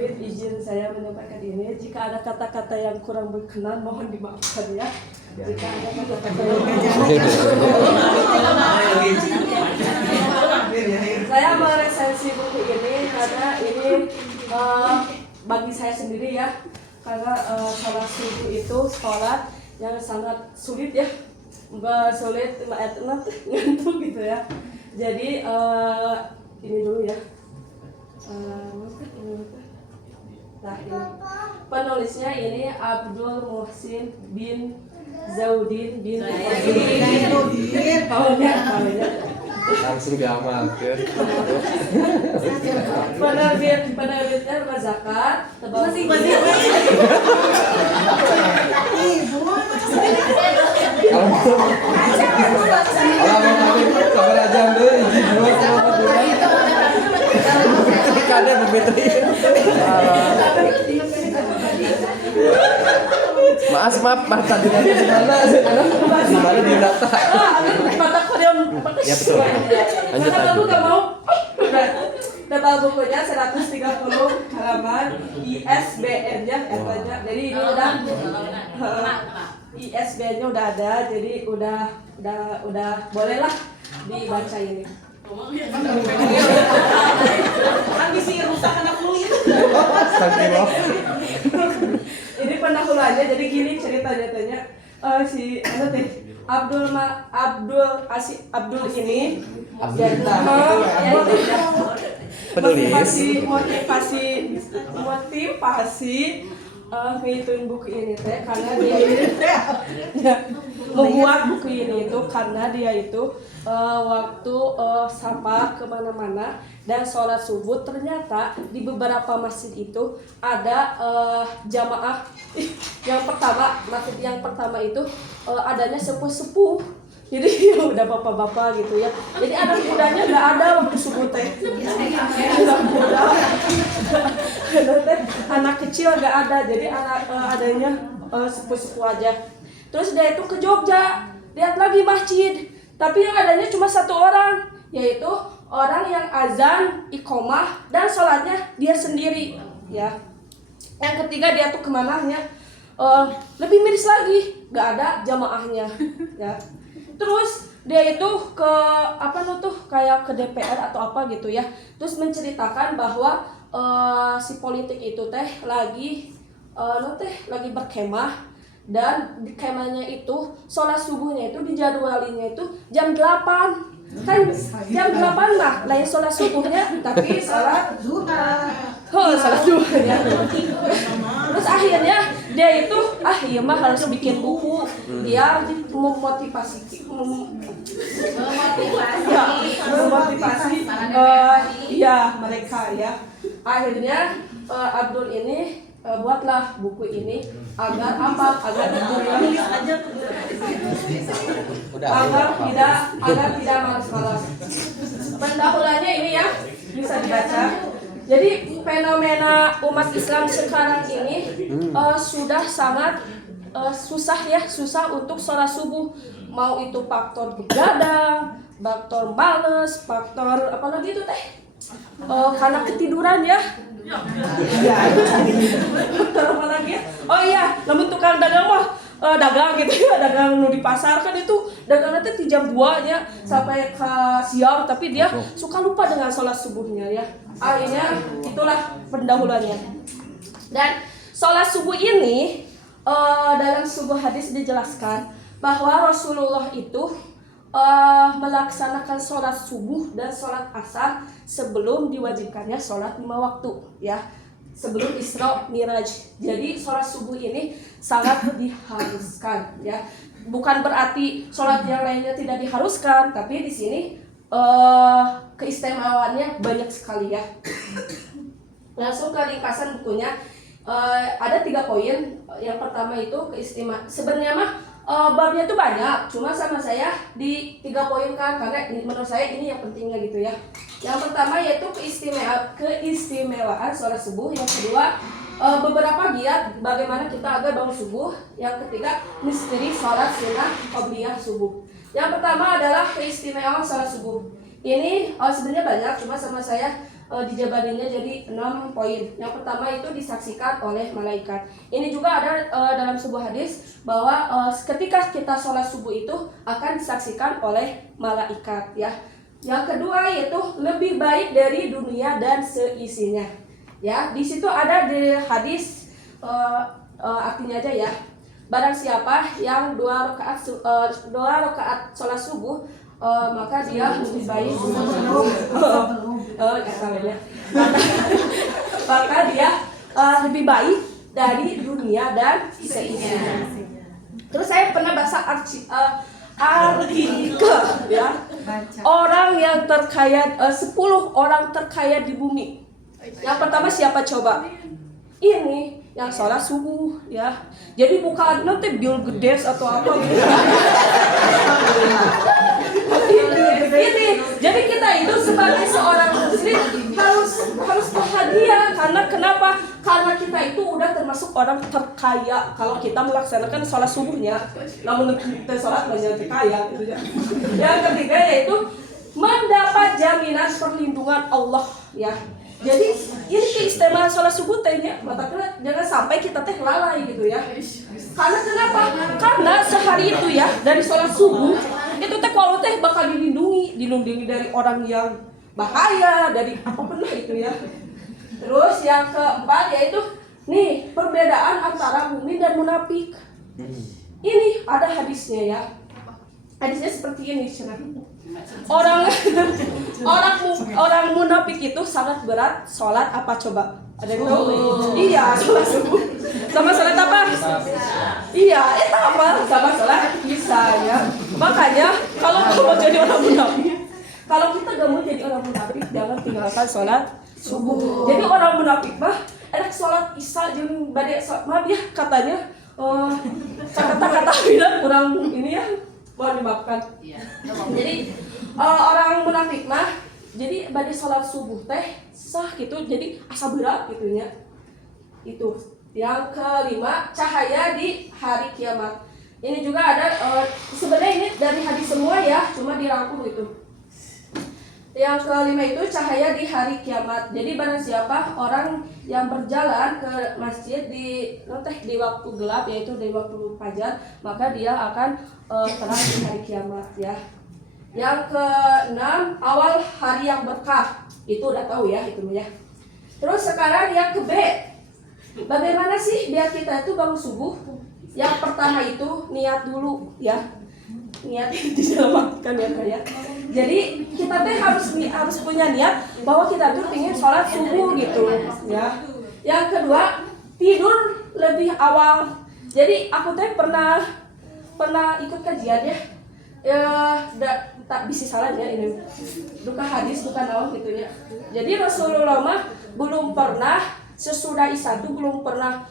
Wahid, izin saya menyampaikan ini. Jika ada kata-kata yang kurang berkenan, mohon dimaafkan ya. Jika ada kata-kata yang saya meresensi buku ini karena ini bagi saya sendiri ya. Karena sholat subuh itu sholat yang sangat sulit ya. Enggak sulit, ngantuk gitu ya. Jadi ini dulu ya. Nah, ini. Penulisnya ini Abdul Muhsin bin Zaudin bin langsung diamalkan. Penerbitnya Rumah Zakat masih kabar aja deh, kadang begitu. Maaf tadi di mana di data. Ya betul. Lanjut aku gak mau. Data bukunya 130 halaman, ISBN-nya katanya. Jadi ini udah ISBN-nya udah ada, jadi udah bolehlah dibaca ini. kan bisa rusak anak kulit. Ini pendahuluannya, jadi gini ceritanya si Abdul ini motivasi ngituin buku ini teh karena dia membuat buku ini itu karena dia itu waktu safar kemana-mana dan sholat subuh ternyata di beberapa masjid itu ada jamaah yang pertama itu adanya sepuh-sepuh. Jadi ya udah bapak-bapak gitu ya. Jadi anak mudanya nggak ada waktu subuh teh. Anak kecil nggak ada. Jadi adanya sepuh-sepuh aja. Terus dia itu ke Jogja, lihat lagi masjid. Tapi yang adanya cuma satu orang, yaitu orang yang azan, iqomah dan sholatnya dia sendiri. Ya. Yang ketiga dia tuh kemananya lebih miris lagi, nggak ada jamaahnya. Ya. Terus dia itu ke kayak ke DPR atau apa gitu ya. Terus menceritakan bahwa si politik itu lagi berkemah dan di kemahnya itu sholat subuhnya itu dijadwalinnya itu jam 8. Kan jam 8 lah lain sholat subuhnya tapi sholat sholat duhanya. Terus akhirnya dia itu iya mah harus bikin buku dia memotivasi mereka ya. Akhirnya Abdul ini buatlah buku ini agar tidak malas-malas. Pendahuluannya ini ya bisa dibaca. Jadi fenomena umat Islam sekarang ini sudah sangat susah untuk sholat subuh. Mau itu faktor begadang, faktor males, faktor apa lagi itu teh? Karena ketiduran ya. Faktor apa lagi ya? Oh iya, namun tukang dagang mah dagang gitu ya, dagang nu di pasar kan itu dagangnya teh di jam 2 nya sampai ke siang, tapi dia suka lupa dengan sholat subuhnya ya. Akhirnya itulah pendahuluannya. Dan sholat subuh ini dalam sebuah hadis dijelaskan bahwa Rasulullah itu melaksanakan sholat subuh dan sholat asar sebelum diwajibkannya sholat 5 waktu ya, sebelum Isra Miraj. Jadi sholat subuh ini sangat diharuskan ya. Bukan berarti sholat yang lainnya tidak diharuskan, tapi di sini keistimewaannya banyak sekali ya. Langsung ke ringkasan bukunya. Ada 3 poin. Yang pertama itu keistimewaan. Sebenarnya mah babnya itu banyak, cuma sama saya di 3 poin kan, karena menurut saya ini yang pentingnya gitu ya. Yang pertama yaitu keistimewaan sholat subuh. Yang kedua beberapa giat bagaimana kita agar bangun subuh. Yang ketiga misteri sholat sunnah qobliyah subuh. Yang pertama adalah keistimewaan sholat subuh. Ini sebenarnya banyak, cuma sama saya dijabarinya jadi 6 poin. Yang pertama itu disaksikan oleh malaikat. Ini juga ada dalam sebuah hadis bahwa ketika kita sholat subuh itu akan disaksikan oleh malaikat ya. Yang kedua yaitu lebih baik dari dunia dan seisinya. Ya, di situ ada di hadis artinya aja ya. Barang siapa yang 2 rakaat sholat subuh, maka dia lebih baik maka dia lebih baik dari dunia dan seisinya. Terus saya pernah baca artikel ya, orang yang terkaya 10 orang terkaya di bumi. Yang pertama siapa coba? Ini yang sholat subuh ya. Jadi bukan nanti Bill Gates atau apa gitu. Ini jadi kita itu sebagai seorang muslim harus bahagia karena kenapa? Karena kita itu udah termasuk orang terkaya kalau kita melaksanakan sholat subuhnya. Namun kita sholat banyak kaya gitu ya. Yang ketiga yaitu mendapat jaminan perlindungan Allah ya. Jadi ini keistimewaan sholat subuh tehnya, makanya jangan sampai kita teh lalai gitu ya. Karena kenapa? Karena sehari itu ya dari sholat subuh itu teh kalau teh bakal dilindungi dari orang yang bahaya, dari apapun lah itu ya. Terus yang keempat yaitu nih perbedaan antara mukmin dan munafik. Ini ada hadisnya ya. Hadisnya seperti ini orang munafik itu sangat berat sholat apa coba? Ada yang tahu? Iya, sholat subuh. Sama sholat apa? Iya, itu apa? Sama sholat isya ya. Makanya kalau mau jadi orang munafik, kalau kita gak mau jadi orang munafik, jangan tinggalkan sholat subuh. Jadi orang munafik mah enak sholat isya jeung bade maaf ya katanya kata-kata bilang kurang ini ya. Mohon dimaafkan. Jadi orang munafik mah jadi badi sholat subuh teh sah gitu, jadi asa berat gitunya. Itu. Yang kelima, cahaya di hari kiamat. Ini juga ada sebenarnya ini dari hadis semua ya, cuma dirangkum itu. Yang kelima itu cahaya di hari kiamat. Jadi barang siapa orang yang berjalan ke masjid di waktu gelap, yaitu di waktu fajar, maka dia akan terang di hari kiamat ya. Yang keenam, awal hari yang berkah. Itu udah tahu ya itu ya. Terus sekarang yang ke B. Bagaimana sih biar kita itu bangun subuh? Yang pertama itu niat dulu ya. Niat diselamatkan ya. Jadi kita teh harus punya niat bahwa kita tuh ingin sholat subuh gitu ya. Yang kedua, tidur lebih awal. Jadi aku teh pernah ikut kajian ya. Tak bisa salah ya ini. Bukan hadis, bukan naon gitu ya. Jadi Rasulullah mah belum pernah sesudah isya itu belum pernah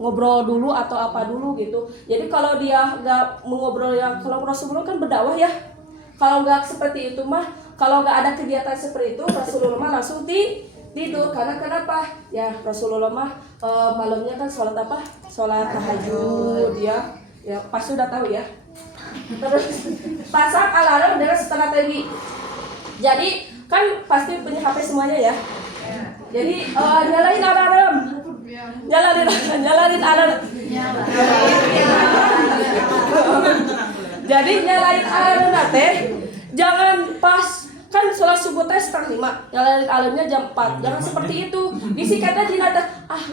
ngobrol dulu atau apa dulu gitu. Jadi kalau dia nggak mengobrol kalau Rasulullah kan berdakwah ya. Kalau nggak seperti itu mah, kalau nggak ada kegiatan seperti itu, Rasulullah mah langsung tidur. Karena kenapa? Ya Rasulullah mah malamnya kan sholat apa? Sholat tahajud ya. Ya pasti udah tahu ya. Terus pasang alarm dengan strategi. Jadi kan pasti punya HP semuanya ya. Jadi nyalain alarm. Nyalain alarm. Jadi nyalain alarm teh jangan pas kan sholat subuh teh 4:30, nyalain alarmnya jam 4. Jangan seperti itu. Disikatnya dinata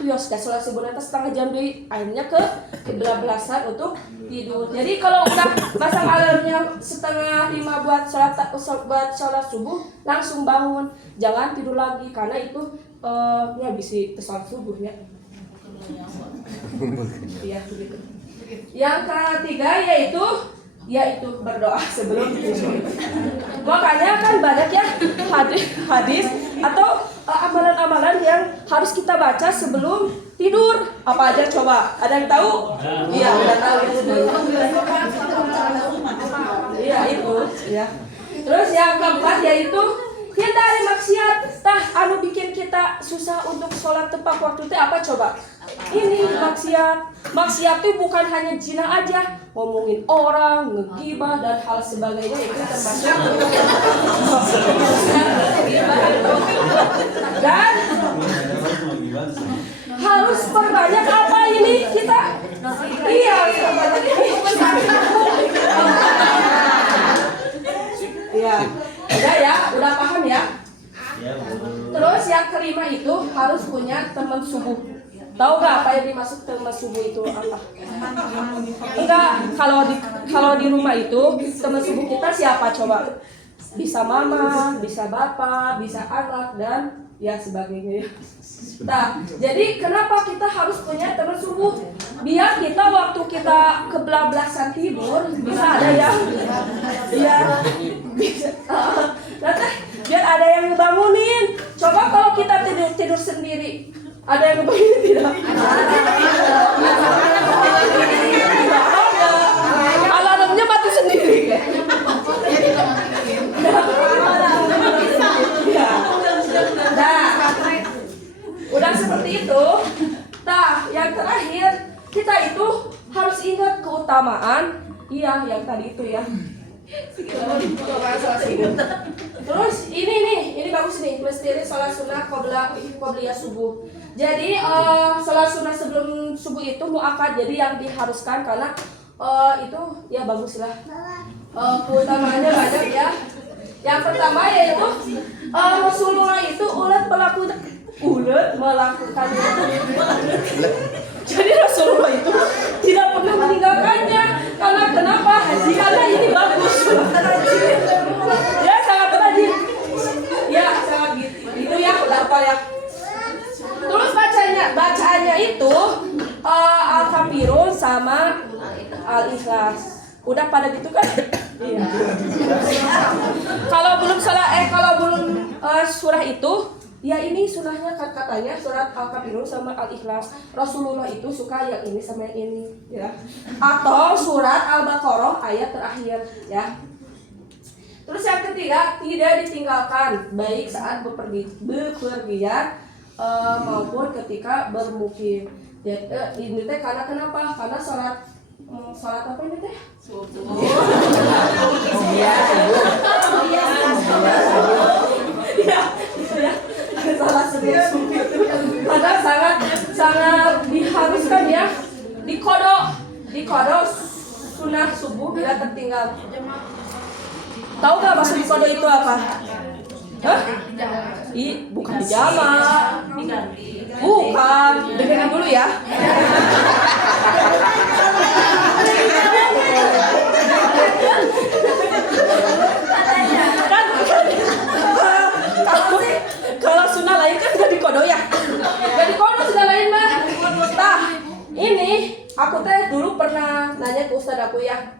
yos dah sholat subuh nanti setengah jam deui akhirnya ke 12-an untuk tidur. Jadi kalau udah pasang alarmnya 4:30 buat sholat subuh, langsung bangun. Jangan tidur lagi karena itu ya bisa sholat subuhnya. Iya begitu. Yang ketiga yaitu berdoa sebelum tidur. Makanya kan banyak ya hadis atau amalan-amalan yang harus kita baca sebelum tidur. Apa aja coba? Ada yang tahu? Iya, udah tahu itu. Iya itu, ya. Terus yang keempat yaitu hindari maksiat. Anu bikin kita susah untuk sholat tepat waktu itu apa coba? Ini maksiat. Maksiat itu bukan hanya zina aja. ngomongin orang, ngegibah dan hal sebagainya itu termasuk dan harus perbanyak apa ini kita? Iya, perbanyak ini. Iya, udah paham ya? Terus yang kelima itu harus punya teman subuh. Tahu nggak apa yang dimaksud teman subuh itu apa? Enggak, kalau di rumah itu teman subuh kita siapa coba? Bisa mama, bisa bapak, bisa anak dan ya sebagainya. Nah, jadi kenapa kita harus punya teman subuh? Biar kita waktu kita kebablasan tidur bisa ada yang bisa, biar ada yang ngebangunin. Coba kalau kita tidur sendiri, ada yang ngebangunin tidak? Tidak ada. Alarmnya mati sendiri kan? Nah, udah seperti itu. Nah, yang terakhir kita itu harus ingat keutamaan. Iya, yang tadi itu ya. Terus ini bagus nih, mesti sholat sunnah qobliyah subuh. Jadi sholat sunnah sebelum subuh itu muakkad, jadi yang diharuskan karena itu ya bagus lah. Keutamaannya banyak ya. Yang pertama yaitu Rasulullah itu ulet melakukannya. Jadi Rasulullah itu tidak pernah meninggalkannya. Karena kenapa? Karena ini bagus. Ya sangat rajin. Ya sangat gitu. Itu ya apa ya? Terus bacanya itu Al-Kafirun sama Al-Ikhlas. Udah pada gitu kan? Iya. Kalau belum surah itu, ya ini sunahnya katanya surat Al-Kafirun sama Al-Ikhlas. Rasulullah itu suka yang ini sama yang ini, ya. Atau surat Al-Baqarah ayat terakhir, ya. Terus yang ketiga, tidak ditinggalkan baik saat bepergian maupun ketika bermukim. Ya, ini teh karena kenapa? Karena sholat apa ini teh? Iya, itu ya. Salah subuh itu. Karena sangat diharuskan ya. Dikodok sunah subuh bila tertinggal. Tahu nggak maksud dikodok itu apa? Hah? Bukan pijama. Bukan. Dengerin dulu ya. Kalau sunnah lain kan udah dikodo ya. Jadi kodo sudah lain mah. Nah, ini aku teh dulu pernah nanya ke ustad aku ya.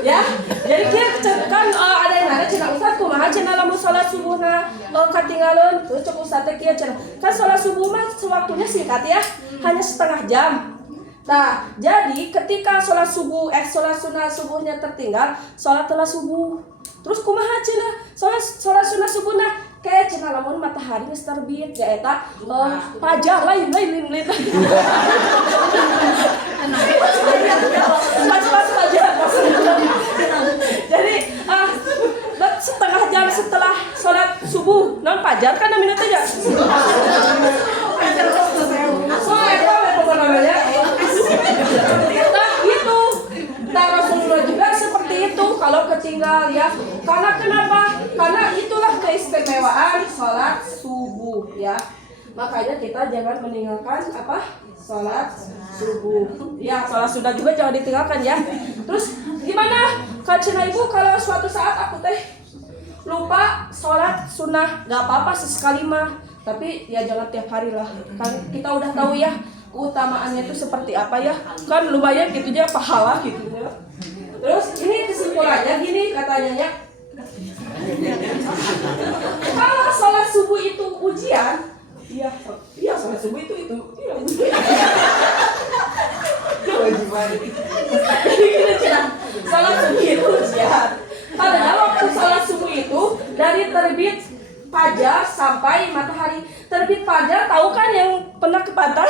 Ya, jadi kita kan ada yang nanya cina ustad kumaha cina lamun sholat subuhna katinggalun terus cek ustad teh kieu cenah. Kan sholat subuh mah waktunya singkat ya, hanya setengah jam. Nah, jadi ketika sholat sunnah subuhnya tertinggal, sholatlah subuh. Terus kumaha cenah? Sholat sunnah subuhna kayak cenah lamun matahari geus terbit ya eta pajar lain. Pas pajar. Jadi setengah jam setelah sholat subuh, non pajar kan namanya teh ya. Nah gitu. Nah Rasulullah juga seperti itu kalau ketinggal ya. Karena kenapa? Karena itulah keistimewaan sholat subuh ya. Makanya kita jangan meninggalkan sholat subuh. Ya sholat sunnah juga jangan ditinggalkan ya. Terus gimana? Kacina ibu kalau suatu saat aku teh lupa sholat sunnah, gak apa-apa sesekali mah. Tapi ya jangan tiap hari lah. Kan kita udah tahu ya keutamaannya itu seperti apa ya. Kan lumayan gitu aja pahala gitu ya. Terus ini kesimpulannya gini katanya ya. Kalau sholat subuh itu ujian, iya sholat subuh itu iya ujian. Sholat subuh itu ujian. Padahal waktu sholat subuh itu dari terbit fajar sampai matahari terbit fajar, tahu kan yang pernah ke pantai?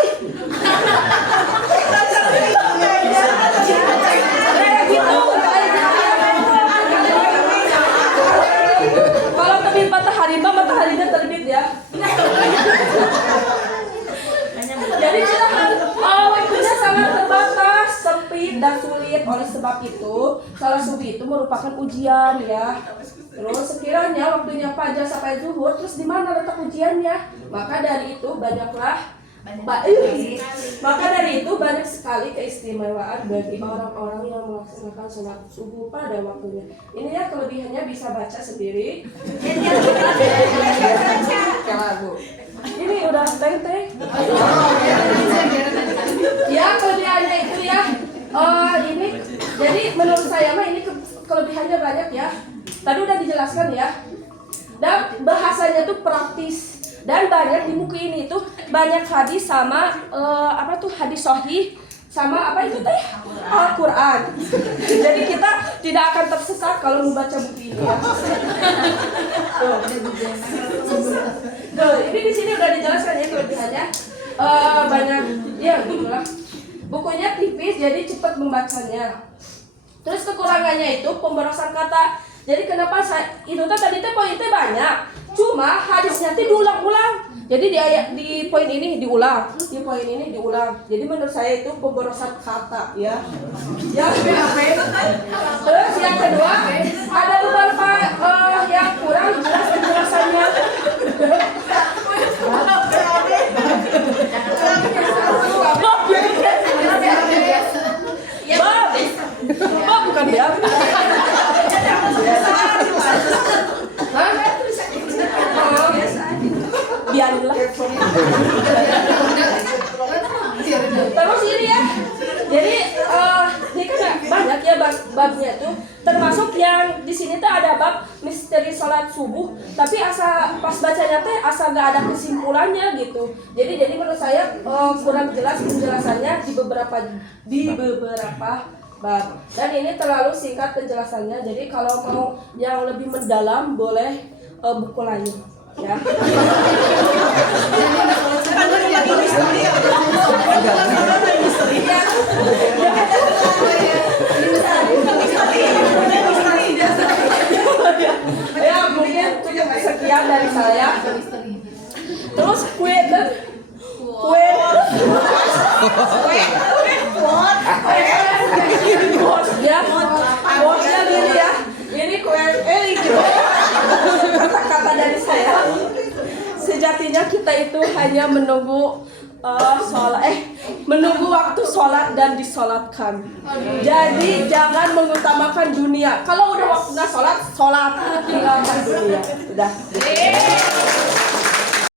Kayak gitu. Kalau terbit mataharinya terbit ya. Jadi kita waktunya sangat terbatas, sempit dan sulit. Oleh sebab itu, salat subuh itu merupakan ujian ya. Terus sekiranya waktunya fajar sampai zuhur, terus di mana letak ujiannya? Maka dari itu banyak sekali keistimewaan bagi orang-orang yang melaksanakan sholat subuh pada waktunya. Ini ya kelebihannya bisa baca sendiri. Ini udah teng-teng. Ya kelebihannya itu ya. Ini jadi menurut saya mah ini kelebihannya banyak ya. Tadi udah dijelaskan ya. Dan bahasanya tuh praktis. Dan banyak di buku ini tuh banyak hadis sama hadis sahih sama apa itu teh Al-Qur'an. Jadi kita tidak akan tersesat kalau membaca buku ini ya. Tuh, ini di sini udah dijelaskan ya kelebihannya. Banyak ya gitulah. Bukunya tipis jadi cepat membacanya. Terus kekurangannya itu pemborosan kata. Jadi kenapa itu tadi poinnya banyak. Cuma hadisnya itu diulang-ulang. Jadi di poin ini diulang, di poin ini diulang. Jadi menurut saya itu pemborosan kata ya. Terus yang kedua ada beberapa yang kurang jelas penjelasannya. Bab bukan ya. Biarinlah. Terus ini ya. Jadi ini kan banyak ya babnya tuh. Termasuk yang di sini tuh ada bab misteri sholat subuh. Tapi pas bacanya teh asa nggak ada kesimpulannya gitu. Jadi menurut saya kurang jelas penjelasannya di beberapa bab. Dan ini terlalu singkat penjelasannya. Jadi kalau mau yang lebih mendalam boleh buku lain ya. Ya mungkin sekian dari saya. Terus bosnya gini ya. Ini gitu. Kata-kata dari saya. Sejatinya kita itu hanya menunggu menunggu waktu sholat dan disolatkan. Jadi jangan mengutamakan dunia. Kalau udah waktunya sholat, tinggalkan dunia. Udah.